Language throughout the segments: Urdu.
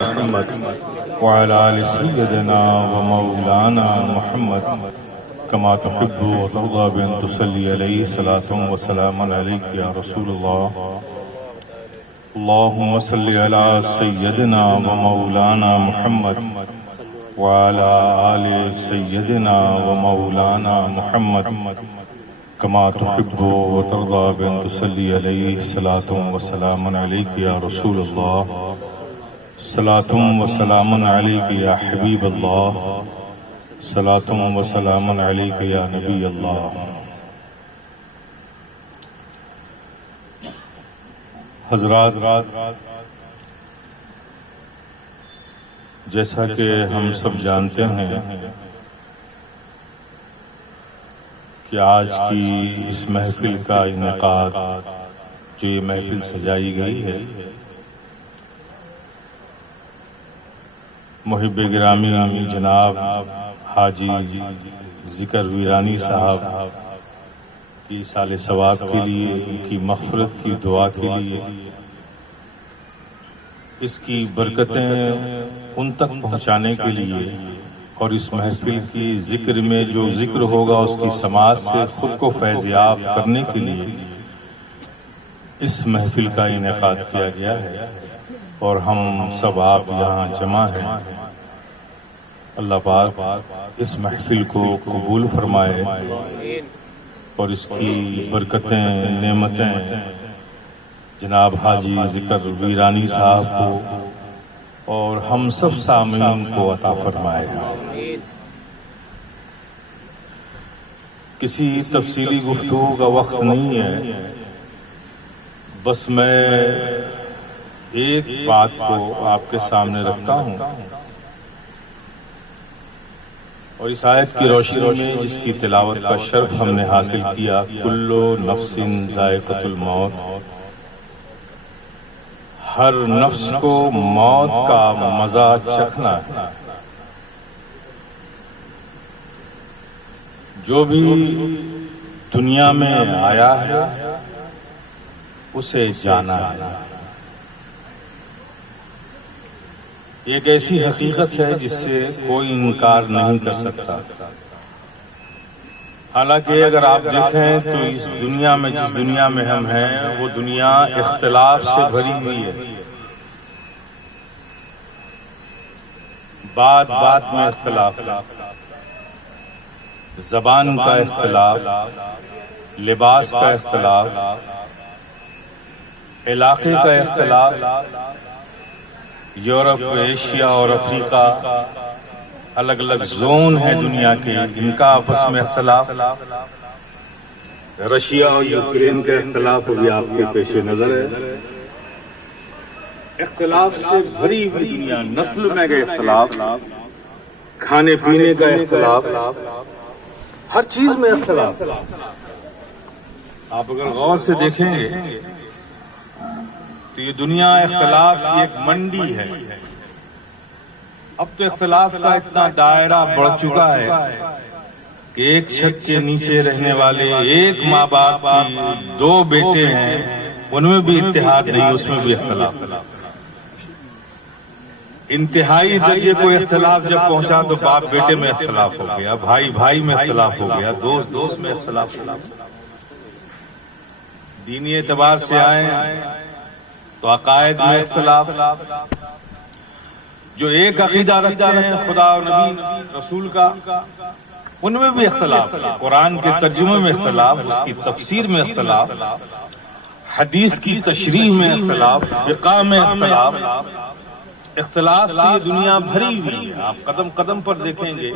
محمد وعلى آل سيدنا ومولانا محمد كما تحب وترضى بأن تصلي عليه صلاة وسلام عليك يا رسول الله. اللهم صل على سيدنا ومولانا محمد وعلى آل سيدنا ومولانا محمد كما تحب وترضى بأن تصلي عليه صلاة وسلام عليك يا رسول الله. صلاة وسلام عليك يا حبيب الله. صلاة وسلام عليك يا نبي الله. حضرات، جیسا کہ ہم سب جانتے ہیں کہ آج کی اس محفل کا انعقاد، جو یہ محفل سجائی گئی ہے، محب گرامی جناب حاجی ذکر ویرانی صاحب کی سال ثواب کے لیے، ان کی مغفرت کی دعا کے لیے، اس کی برکتیں ان تک پہنچانے کے لیے، اور اس محفل کی ذکر میں جو ذکر ہوگا اس کی سماعت سے خود کو فیضیاب کرنے کے لیے اس محفل کا انعقاد کیا گیا ہے، اور ہم سب آپ یہاں جمع ہیں. اللہ پاک اس محفل کو قبول فرمائے اور اس کی برکتیں، نعمتیں جناب حاجی ذکر ویرانی صاحب کو اور ہم سب سامعین کو عطا فرمائے. کسی تفصیلی گفتگو کا وقت نہیں ہے، بس میں ایک بات کو آپ کے سامنے رکھتا ہوں، اور اس آیت کی روشنی میں جس کی تلاوت کا شرف ہم نے حاصل کیا، کل نفس ذائقۃ الموت، ہر نفس کو موت کا مزہ چکھنا ہے. جو بھی دنیا میں آیا ہے اسے جانا ہے. ایک ایسی حقیقت ہے جس سے کوئی انکار نہیں کر سکتا. حالانکہ اگر آپ دیکھیں تو اس دنیا میں، جس دنیا میں ہم ہیں، وہ دنیا اختلاف سے بھری ہوئی ہے. بات بات میں اختلاف، زبان کا اختلاف، لباس کا اختلاف، علاقے کا اختلاف. یورپ، ایشیا اور افریقہ الگ الگ زون ہیں دنیا کے، ان کا آپس میں اختلاف. رشیا اور یوکرین کا اختلاف بھی آپ کے پیش نظر ہے. اختلاف سے بھری ہوئی دنیا، نسل میں کا اختلاف، کھانے پینے کا اختلاف، ہر چیز میں اختلاف. آپ اگر غور سے دیکھیں گے تو یہ دنیا اختلاف کی ایک منڈی ہے. اب تو اختلاف کا اتنا دائرہ بڑھ چکا ہے کہ ایک چھت کے نیچے رہنے والے ایک ماں باپ کی دو بیٹے ہیں، ان میں بھی اتحاد نہیں، اس میں بھی اختلاف. انتہائی درجے کو اختلاف جب پہنچا تو باپ بیٹے میں اختلاف ہو گیا، بھائی بھائی میں اختلاف ہو گیا، دوست دوست میں اختلاف. دینی اعتبار سے آئیں تو عقائد میں اختلاف. جو ایک عقیدہ رکھتے ہیں خدا اور نبی رسول کا، ان میں بھی اختلاف. قرآن کے ترجمے میں اختلاف، اس کی تفسیر میں اختلاف، حدیث کی تشریح میں اختلاف، فقہ میں اختلاف. اختلاف سے یہ دنیا بھری ہوئی ہے. آپ قدم قدم پر دیکھیں گے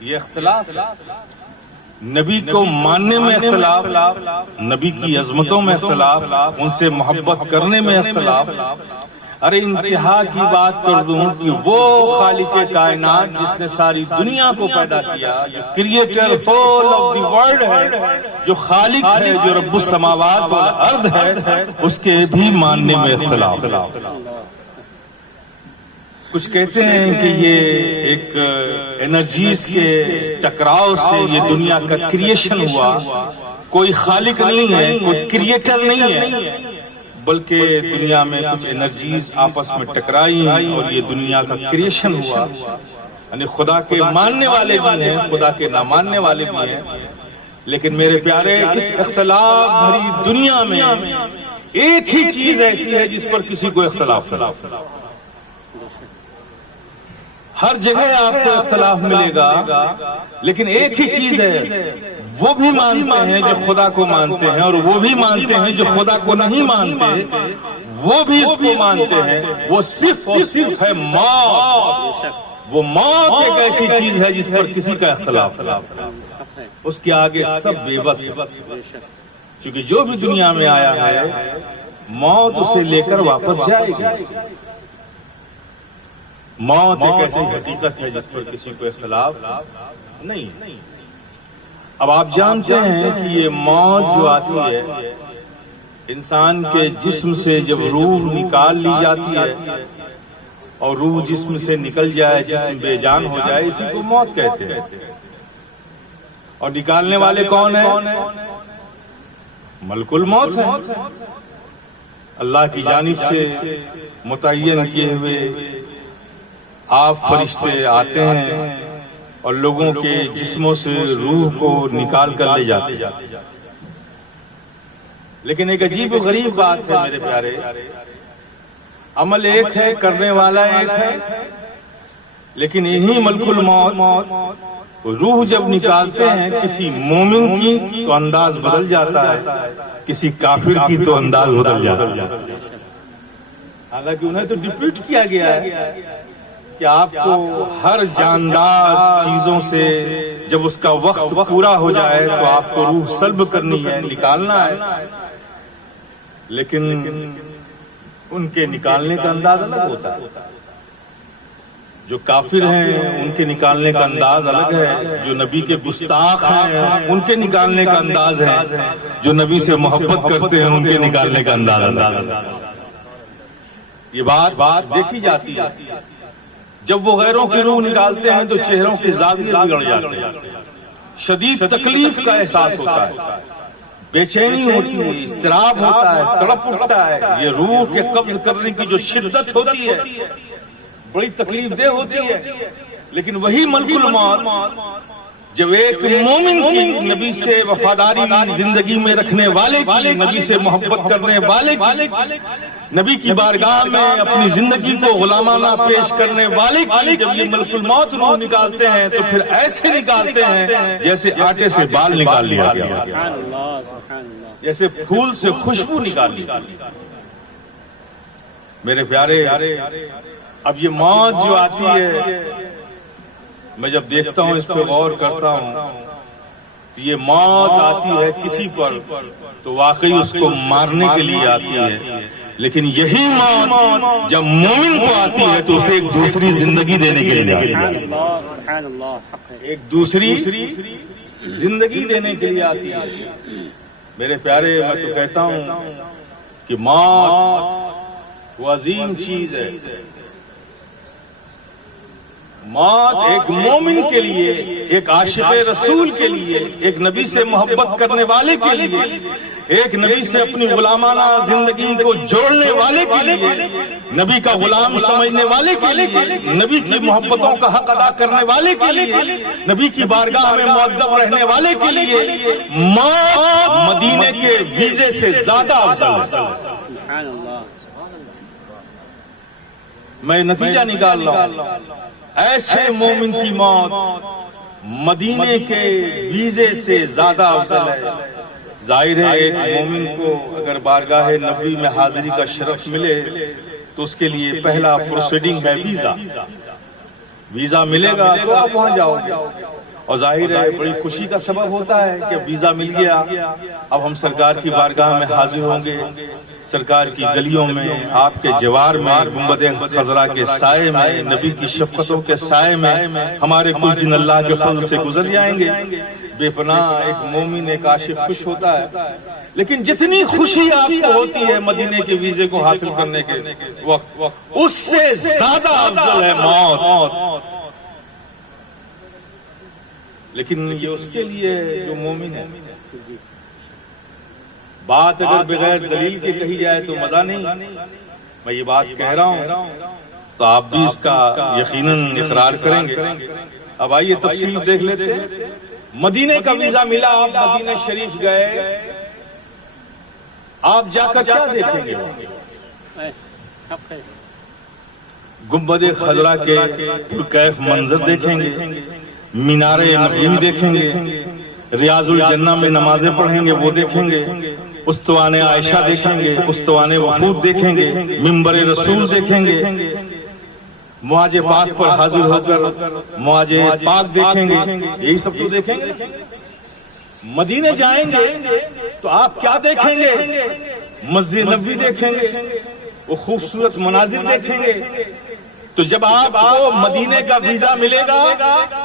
یہ اختلاف. نبی کو ماننے میں اختلاف، نبی کی عظمتوں میں اختلاف، ان سے محبت کرنے میں اختلاف. ارے انتہا کی بات کر دوں کہ وہ خالق کائنات جس نے ساری دنیا کو پیدا کیا، جو creator whole of the world ہے، جو خالق ہے، جو رب السماوات والارض ہے، اس کے بھی ماننے میں اختلاف. کچھ کہتے ہیں کہ یہ ایک انرجیز کے ٹکراؤ سے یہ دنیا کا کریشن ہوا. کوئی خالق نہیں ہے، کوئی کریٹر نہیں ہے. بلکہ دنیا میں کچھ انرجیز آپس میں ٹکرائی اور یہ دنیا کا کریشن ہوا. یعنی خدا کے ماننے والے بھی ہیں، خدا کے نہ ماننے والے بھی ہیں، لیکن میرے پیارے اس اختلاف بھری دنیا میں ایک ہی چیز ایسی ہے جس پر کسی کو اختلاف نہیں. ہر جگہ آپ کو اختلاف ملے گا، لیکن ایک ہی چیز ہے، وہ بھی مانتے ہیں جو خدا کو مانتے ہیں، اور وہ بھی مانتے ہیں جو خدا کو نہیں مانتے، وہ بھی اس کو مانتے ہیں. وہ صرف اور صرف ہے موت. وہ موت ایک ایسی چیز ہے جس پر کسی کا اختلاف نہیں. اس کے آگے سب بے بس ہے، کیونکہ جو بھی دنیا میں آیا ہے موت اسے لے کر واپس جائے گی. موت ایک ایسی حقیقت ہے جس پر کسی کو اختلاف نہیں. اب آپ جانتے ہیں کہ یہ موت جو آتی ہے انسان کے جسم سے جب روح نکال لی جاتی ہے اور روح جسم سے نکل جائے، جسم بے جان ہو جائے، اسی کو موت کہتے ہیں. اور نکالنے والے کون ہیں؟ ملک الموت ہیں. اللہ کی جانب سے متعین کیے ہوئے آپ فرشتے آتے ہیں اور لوگوں کے جسموں سے روح کو نکال کر لے جاتے ہیں. لیکن ایک عجیب و غریب بات ہے میرے پیارے، عمل ایک ہے، کرنے والا ایک ہے، لیکن یہی ملک الموت روح جب نکالتے ہیں کسی مومن کی تو انداز بدل جاتا ہے، کسی کافر کی تو انداز بدل جاتا ہے. حالانکہ انہیں تو ڈپیوٹ کیا گیا ہے کہ آپ کو ہر جاندار چیزوں سے جب اس کا وقت پورا ہو جائے تو آپ کو روح سلب کرنی ہے، نکالنا ہے. لیکن ان کے نکالنے کا انداز الگ ہوتا ہے. جو کافر ہیں ان کے نکالنے کا انداز الگ ہے، جو نبی کے گستاخ ہیں ان کے نکالنے کا انداز ہے، جو نبی سے محبت کرتے ہیں ان کے نکالنے کا انداز الگ ہے. یہ بات دیکھی جاتی ہے. جب وہ غیروں کی روح نکالتے ہیں تو چہروں کے زاویے بگڑ جاتے ہیں، شدید تکلیف کا احساس ہوتا ہے، بے چینی ہوتی ہے، اضطراب ہوتا ہے، تڑپ اٹھتا ہے. یہ روح کے قبض کرنے کی جو شدت ہوتی ہے بڑی تکلیف دہ ہوتی ہے. لیکن وہی ملک الموت جب ایک مومن کی، نبی سے وفاداری زندگی میں رکھنے والے کی، نبی سے محبت کرنے والے کی، نبی کی بارگاہ میں اپنی زندگی کو غلامانہ پیش کرنے والے کی جب یہ ملک الموت روح نکالتے ہیں تو پھر ایسے نکالتے ہیں جیسے آٹے سے بال نکال لیا گیا، جیسے پھول سے خوشبو نکال لی. میرے پیارے، اب یہ موت جو آتی ہے میں جب دیکھتا ہوں، اس پہ غور کرتا ہوں، تو یہ موت آتی ہے کسی پر تو واقعی اس کو مارنے کے لیے آتی ہے، لیکن یہی موت جب مومن کو آتی ہے تو اسے ایک دوسری زندگی دینے کے لیے آتی ہے، ایک دوسری زندگی دینے کے لیے آتی ہے. میرے پیارے، میں تو کہتا ہوں کہ موت وہ عظیم چیز ہے. موت ایک مومن کے لیے، ایک عاشق رسول کے لیے، ایک نبی سے محبت کرنے والے کے لیے، ایک نبی سے اپنی غلامانہ زندگی کو جوڑنے والے کے لیے، نبی کا غلام سمجھنے والے کے لیے، نبی کی محبتوں کا حق ادا کرنے والے کے لیے، نبی کی بارگاہ میں مؤدب رہنے والے کے لیے موت مدینے کے ویزے سے زیادہ افضل ہے. میں نتیجہ نکال رہا ہوں، ایسے مومن کی موت مدینے کے ویزے سے زیادہ افضل ہے. ظاہر ہے ایک مومن کو اگر بارگاہ نبی میں حاضری کا شرف ملے تو اس کے لیے پہلا پروسیڈنگ ہے ویزا. ویزا ملے گا تو آپ وہاں جاؤ گے، اور ظاہر ہے بڑی خوشی کا سبب ہوتا ہے کہ ویزا مل گیا، اب ہم سرکار کی بارگاہ میں حاضر ہوں گے، سرکار کی گلیوں میں، آپ کے جوار میں، گنبد خضرا کے سائے میں، نبی کی شفقتوں کے سائے میں ہمارے کچھ دن اللہ کے فضل سے گزر جائیں گے. بے پناہ ایک مومن، ایک عاشق خوش ہوتا ہے. لیکن جتنی خوشی آپ کو ہوتی ہے مدینے کے ویزے کو حاصل کرنے کے وقت، اس سے زیادہ افضل ہے موت. لیکن یہ اس کے لیے جو مومن ہے. بات اگر بغیر دلیل کے کہی جائے تو مزہ نہیں. میں یہ بات کہہ رہا ہوں تو آپ بھی اس کا یقیناً اقرار کریں گے. اب آئیے تفصیل دیکھ لیتے ہیں. مدینے کا ویزا ملا، آپ مدینہ شریف گئے، آپ جا کر کیا دیکھیں گے؟ گنبد خضرا کے پرکیف منظر دیکھیں گے، مینار نبوی دیکھیں گے، ریاض الجنہ میں نمازیں پڑھیں گے وہ دیکھیں گے، استوان عائشہ دیکھیں گے، استوان وفود دیکھیں گے، منبر رسول دیکھیں گے، معاج پاک پر حاضر ہو کر معاج پاک دیکھیں گے. یہی سب تو دیکھیں گے. مدینے جائیں گے تو آپ کیا دیکھیں گے؟ مسجد نبوی دیکھیں گے، وہ خوبصورت مناظر دیکھیں گے. تو جب آپ کو مدینے کا ویزا ملے گا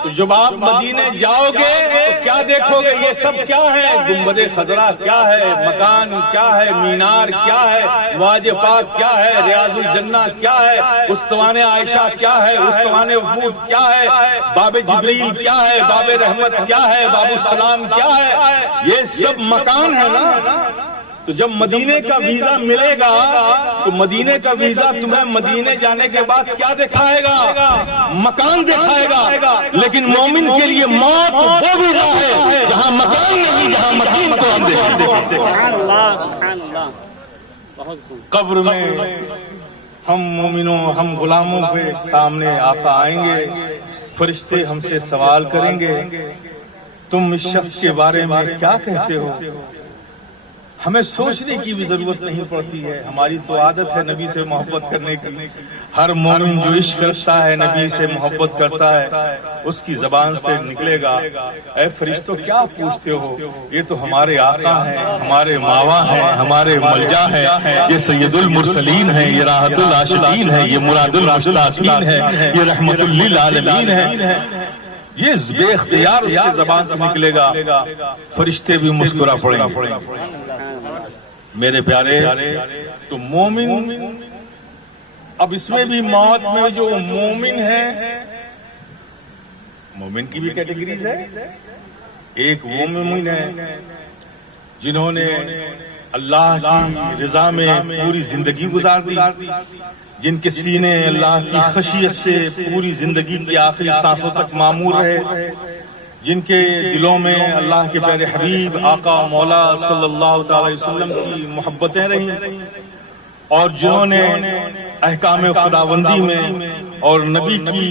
تو جب آپ مدینے جاؤ گے تو کیا دیکھو گے؟ یہ سب کیا ہے؟ گنبد خضرا کیا ہے، مکان کیا ہے، مینار کیا ہے، معاج پاک کیا ہے، ریاض الجنہ کیا ہے، استوان عائشہ کیا ہے، استوان وفود کیا ہے، باب جبریل کیا ہے، باب رحمت کیا ہے، باب السلام کیا ہے. یہ سب مکان ہے نا. تو جب مدینے کا ویزا ملے گا تو مدینے کا ویزا تمہیں مدینے جانے کے بعد کیا دکھائے گا؟ مکان دکھائے گا. لیکن مومن کے لیے موت وہ ویزا ہے جہاں مکان نہیں، جہاں مدین کو ہم دیکھتے ہیں. قبر میں ہم مومنوں، ہم غلاموں کے سامنے آقا آئیں گے، فرشتے ہم سے سوال کریں گے تم اس شخص کے بارے میں کیا کہتے ہو؟ ہمیں سوچنے کی بھی ضرورت نہیں پڑتی ہے. ہماری تو عادت ہے نبی سے محبت کرنے کی. ہر مومن جو عشق کرتا ہے، نبی سے محبت کرتا ہے، اس کی زبان سے نکلے گا اے فرشتوں کیا پوچھتے ہو؟ یہ تو ہمارے آقا ہیں، ہمارے ماوا ہیں، ہمارے ملجا ہیں، یہ سید المرسلین ہیں، یہ راحت العاشقین ہیں، یہ مراد المشتاقین ہیں، یہ رحمت للعالمین ہیں. یہ بے اختیار اس کی زبان سے نکلے گا. فرشتے بھی مسکرا پڑیں گے. میرے پیارے، تو مومن، اب اس میں بھی موت میں جو مومن ہے، مومن کی بھی کیٹیگریز ہے. ایک وہ مومن ہے جنہوں نے اللہ کی رضا میں پوری زندگی گزار دی، جن کے سینے اللہ کی خشیت سے پوری زندگی کی آخری سانسوں تک معمور رہے، جن کے دلوں میں اللہ کے پیارے حبیب آقا مولا صلی اللہ تعالی وسلم کی محبتیں رہیں، اور جنہوں نے احکام خداوندی میں اور نبی کی